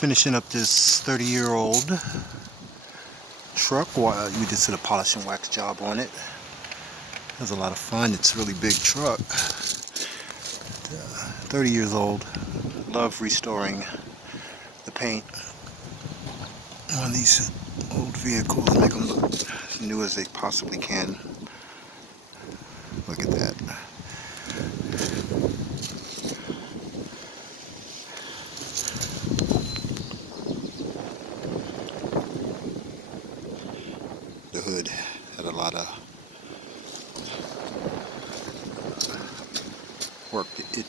Finishing up this 30-year-old truck. We just did a polish and wax job on it. It was a lot of fun. It's a really big truck. 30 years old. Love restoring the paint on these old vehicles. Make them look as new as they possibly can. Look at that. The hood had a lot of work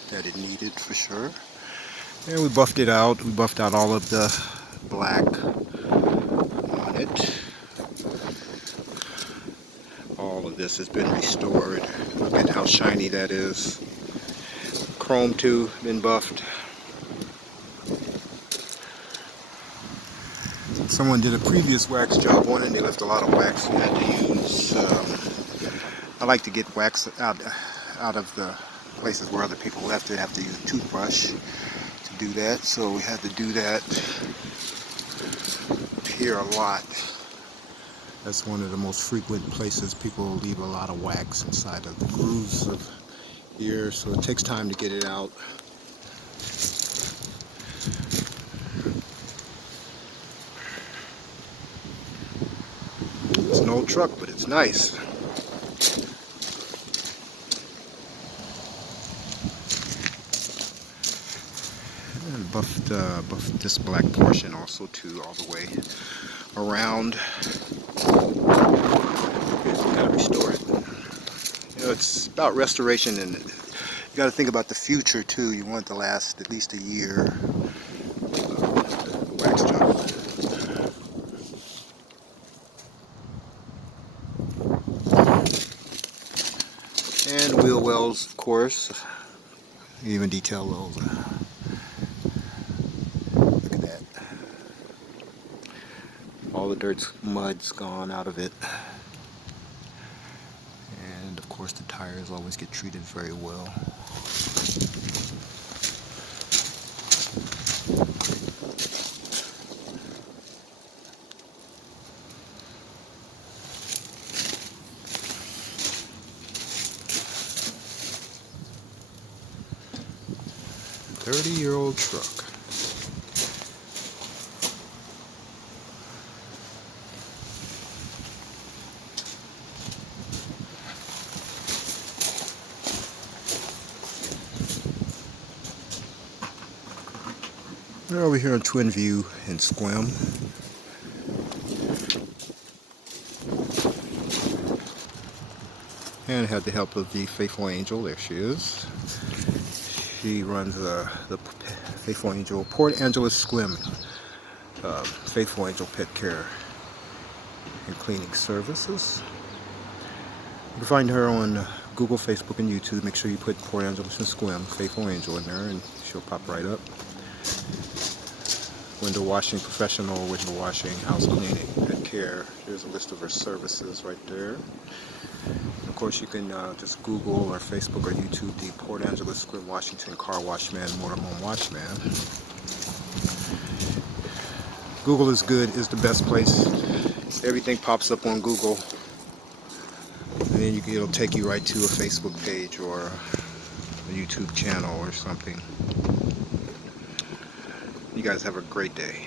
that it needed for sure. And we buffed it out. We buffed out all of the black on it. All of this has been restored. Look at how shiny that is. Chrome too, been buffed. Someone did a previous wax job on it and they left a lot of wax. We had to use, I like to get wax out of the places where other people left it. Have to use a toothbrush to do that. So we had to do that here a lot. That's one of the most frequent places people leave a lot of wax inside of the grooves of here. So it takes time to get it out. It's an old truck, but it's nice. And buffed this black portion also too, all the way around. Gotta restore it. You know, it's about restoration, and you got to think about the future too. You want it to last at least a year. Wax job. And wheel wells, of course. Even detail those. Look at that. All the dirt's mud's gone out of it. And of course the tires always get treated very well. A 30-year-old truck. We're over here on Twin View in Sequim. And had the help of the Faithful Angel. There she is. She runs the Faithful Angel Port Angeles-Sequim Faithful Angel Pet Care and Cleaning Services. You can find her on Google, Facebook, and YouTube. Make sure you put Port Angeles-Sequim Faithful Angel in there and she'll pop right up. Window washing, professional window washing, house cleaning, pet care. Here's a list of her services right there. Of course, you can just Google or Facebook or YouTube the Port Angeles-Sequim, Washington Car Wash Man, Motorhome Wash Man. Google is good, is the best place. Everything pops up on Google. And then it'll take you right to a Facebook page or a YouTube channel or something. You guys have a great day.